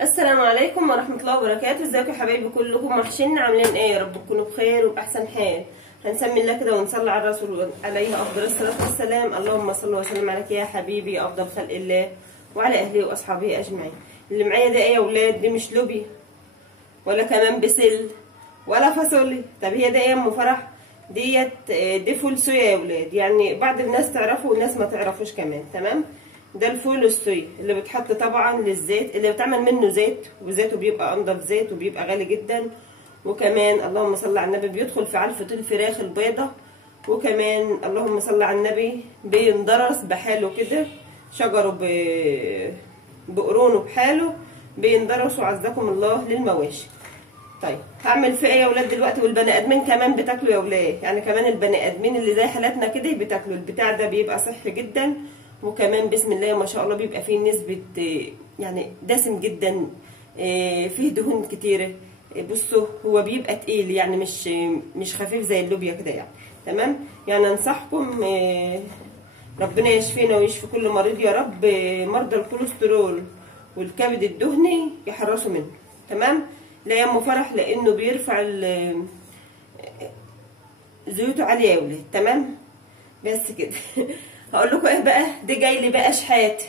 السلام عليكم ورحمة الله وبركاته. ازيكم يا حبايبي كلكم؟ وحشين، عاملين ايه؟ يا رب تكونوا بخير وبأحسن حال. هنسمي الله كده ونصلي على الرسول عليه أفضل الصلاة والسلام. اللهم صل وسلم عليك يا حبيبي يا أفضل خلق الله وعلى أهله وأصحابه أجمعين. اللي معايا ده ايه يا ولاد؟ دي مش لوبيا ولا كمان بسل ولا فاصوليا. طب هي ده ايه يا أم فرح؟ دي فول صويا يا ولاد. يعني بعض الناس تعرفه والناس ما تعرفوش كمان. تمام؟ ده الفول الصويا اللي بتحط طبعا للزيت، اللي بتعمل منه زيت، وزيته بيبقى انضف زيت وبيبقى غالي جدا. وكمان اللهم صل على النبي بيدخل في علفة الفراخ البيضة. وكمان اللهم صل على النبي بيندرس بحاله كده، شجره بقرونه بحاله بيندرس وعزكم الله للمواشي. طيب هعمل فيه ايه يا ولاد دلوقتي؟ والبني ادمين كمان بتاكلوا يا ولاد، يعني كمان البني ادمين اللي زي حالاتنا كده بتاكلوا البتاع ده، بيبقى صحي جدا. وكمان بسم الله ما شاء الله بيبقى فيه نسبة يعني دسم جدا، فيه دهون كتيرة. بصوا هو بيبقى تقيل، يعني مش خفيف زي اللوبيا كده يعني. تمام؟ يعني انصحكم ربنا يشفينا ويشفي كل مريض يا رب. مرضى الكوليسترول والكبد الدهني يحرصوا منه. تمام؟ لا يا ام فرح، لانه بيرفع زيوته عاليه يا ولاد. تمام؟ بس كده. هقول لكم ايه بقى؟ ده جاي لي بقى شحات.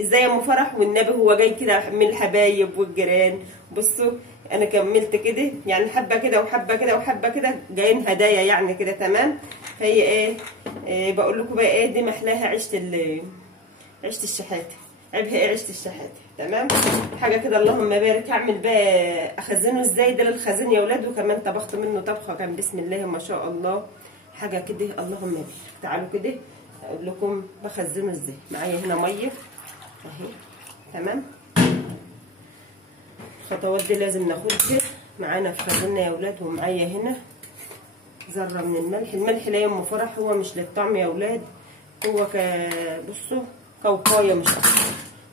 ازاي يا ام فرح؟ والنبي هو جاي كده من الحبايب والجيران. بصوا انا كملت كده، يعني حبه كده وحبه كده وحبه كده جايين هدايا يعني كده. تمام؟ فهي ايه بقول لكم بقى ايه؟ دي محلاها عيشه الشحات. عيبها ايه عيشه الشحات؟ تمام؟ حاجه كده اللهم بارك. هعمل بقى اخزنه ازاي ده للخزين يا ولاد. وكمان طبخت منه طبخه كان بسم الله ما شاء الله حاجه كده اللهم بارك. تعالوا كده اقول لكم بخزنه ازاي. معايا هنا ميه اهي. تمام؟ الخطوات دي لازم ناخدها معانا في خزاننا يا ولاد. ومعايا هنا ذره من الملح. الملح لا يا ام فرح هو مش للطعم يا ولاد، هو بصوا كوقايه مش اكتر.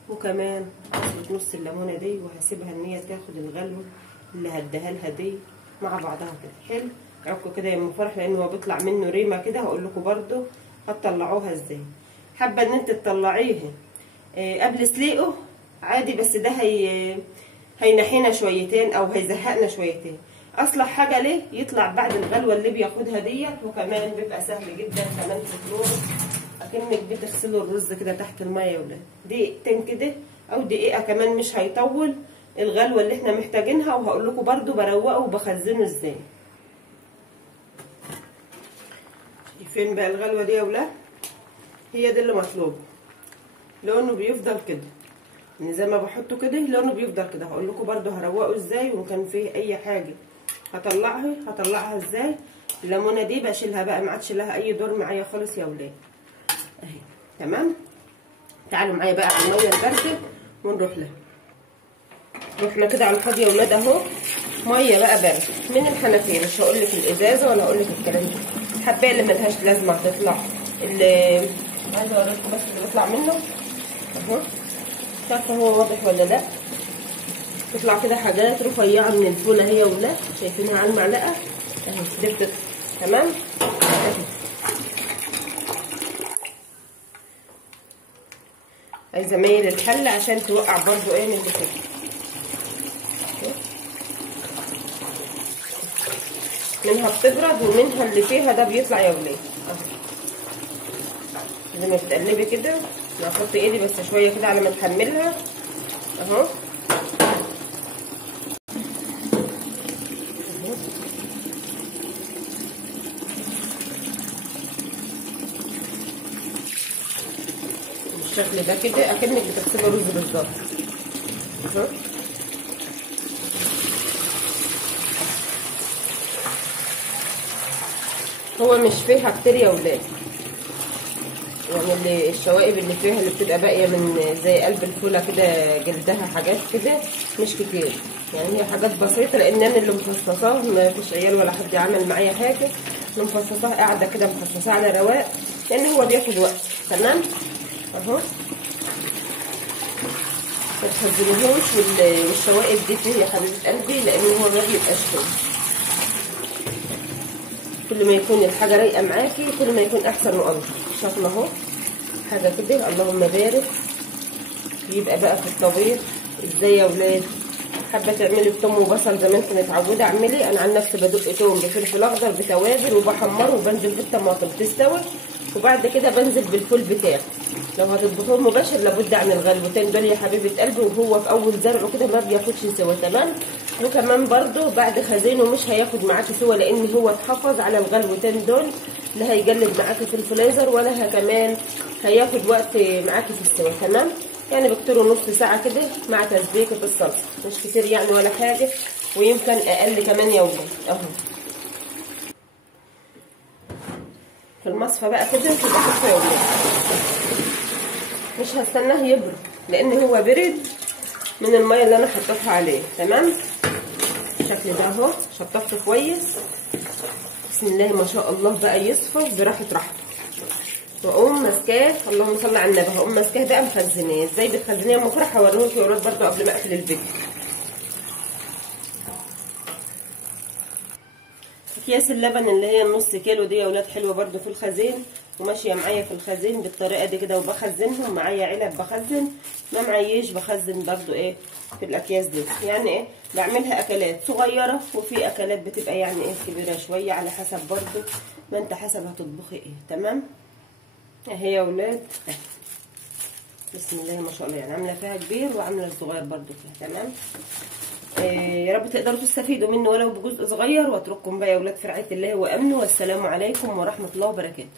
وكمان عصره نص الليمونه دي، وهسيبها ان هي تاخد الغلوه اللي هديها لها دي مع بعضها كده. حلو؟ عكوا كده يا ام فرح، لان هو بيطلع منه ريمه كده. هقول لكم برده هتطلعوها ازاي. حابه ان انت تطلعيها قبل سليقه عادي، بس ده هينحينا شويتين او هيزهقنا شويتين. اصلح حاجه ليه يطلع بعد الغلوه اللي بياخدها ديت. وكمان بيبقى سهل جدا كمان في الفلوس، اكنك بتغسلوا الرز كده تحت الميه يا ولاد. دقيقتين كده او دقيقه كمان مش هيطول الغلوه اللي احنا محتاجينها. وهقول لكم برده بروقه وبخزنه ازاي. شايفين بقى الغلوه دي يا ولاد؟ هي دي اللي مطلوبه. لونه بيفضل كده، يعني زي ما بحطه كده لونه بيفضل كده. هقول لكم برده هروقه ازاي، وكان فيه اي حاجه هطلعها ازاي. الليمونه دي بشيلها بقى، ما عادش لها اي دور معايا خالص يا ولاد اهي. تمام؟ تعالوا معايا بقى على الميه البارده ونروح لها. رحنا كده على الفاضيه يا ولاد اهو. ميه بقى بارده من الحنفيه، مش هقول لك الازازه ولا هقول لك الكلام ده. الحبايه اللي ملهاش لازمه هتطلع، اللي عايزه اوريكم بس اللي بيطلع منه اهو. مش عارفه هو واضح ولا لا. تطلع كده حاجات رفيعه من الفوله هي ولا شايفينها على المعلقه اهي. دي بتطلع. تمام؟ اهي. عايزه اميل الحله عشان توقع برضو ايه من اللي كده. منها بتبرد ومنها اللي فيها ده بيطلع يا ولاد اهو. زي ما بتقلبي كده. انا هحط ايدي بس شويه كده على ما تحملها اهو. بالشكل ده كده اكنك بتغسلي رز بالظبط اهو. هو مش فيها كتير يا ولاد، يعني اللي الشوائب اللي فيها اللي بتبقى باقيه من زي قلب الفوله كده جلدها حاجات كده مش كتير، يعني هي حاجات بسيطه. لان انا اللي مفصصاه، ما فيش عيال ولا حد عمل معايا حاجه. اللي مفصصاه قاعده كده مفصصاه على رواق، لان هو بياخد وقت. تمام اهو. ما تخزنيهوش والشوائب دي فيه يا حبيبه قلبي، لان هو ما بيبقاش حلو. كل ما يكون الحاجه رايقه معاكي كل ما يكون احسن وانضف. شايفين اهو حاجه كده اللهم بارك. يبقى بقى في الطبيخ ازاي يا ولاد؟ حابه تعملي بتوم وبصل زي ما انت متعوده اعملي. انا عن نفسي بدق توم بفلفل اخضر بتوابل وبحمره وبنزل بالطماطم تستوي، وبعد كده بنزل بالفول بتاعي. لو هتطبخوه مباشر لابد عن الغلوتين دول يا حبيبه قلبي، وهو في اول زرعه كده ما بياخدش سوا. تمام. وكمان برده بعد خزينه مش هياخد معاكي سوا، لان هو اتحفظ على الغلوتين دول، لا هيجلد معاكي في الفريزر ولا كمان هياخد وقت معاكي في السوا. تمام. يعني بكتره نص ساعه كده مع تسبيكه الصلصه، مش كتير يعني ولا حاجه، ويمكن اقل كمان يا ولاد. اهو في المصفى بقى كده بحطه يا ولاد، مش هستناه يبرد لان هو برد من الميه اللي انا حطيتها عليه. تمام. الشكل ده اهو شطفته كويس. بسم الله ما شاء الله بقى يصفى براحه راحته، واقوم ماسكاه. اللهم صل على النبي. هقوم ماسكاه بقى مخزناه. ازاي بتخزنيه اما فرح هوريهولكوا يا ولاد برده قبل ما اقفل الفيديو. اكياس اللبن اللي هي النص كيلو دي يا ولاد حلوه برده في الخزين، وماشيه معايا في الخزين بالطريقه دي كده، وبخزنهم معايا علب بخزن، ما معيش بخزن برده ايه في الاكياس دي. يعني ايه بعملها اكلات صغيره، وفي اكلات بتبقى يعني ايه كبيره شويه على حسب برده ما انت حسب هتطبخي ايه. تمام. اهي يا ولاد بسم الله ما شاء الله، يعني عامله فيها كبير وعامله الصغير برده فيها. تمام. يا رب تقدروا تستفيدوا منه ولو بجزء صغير، واترككم بقى يا ولاد في رعايه الله وامنه، والسلام عليكم ورحمه الله وبركاته.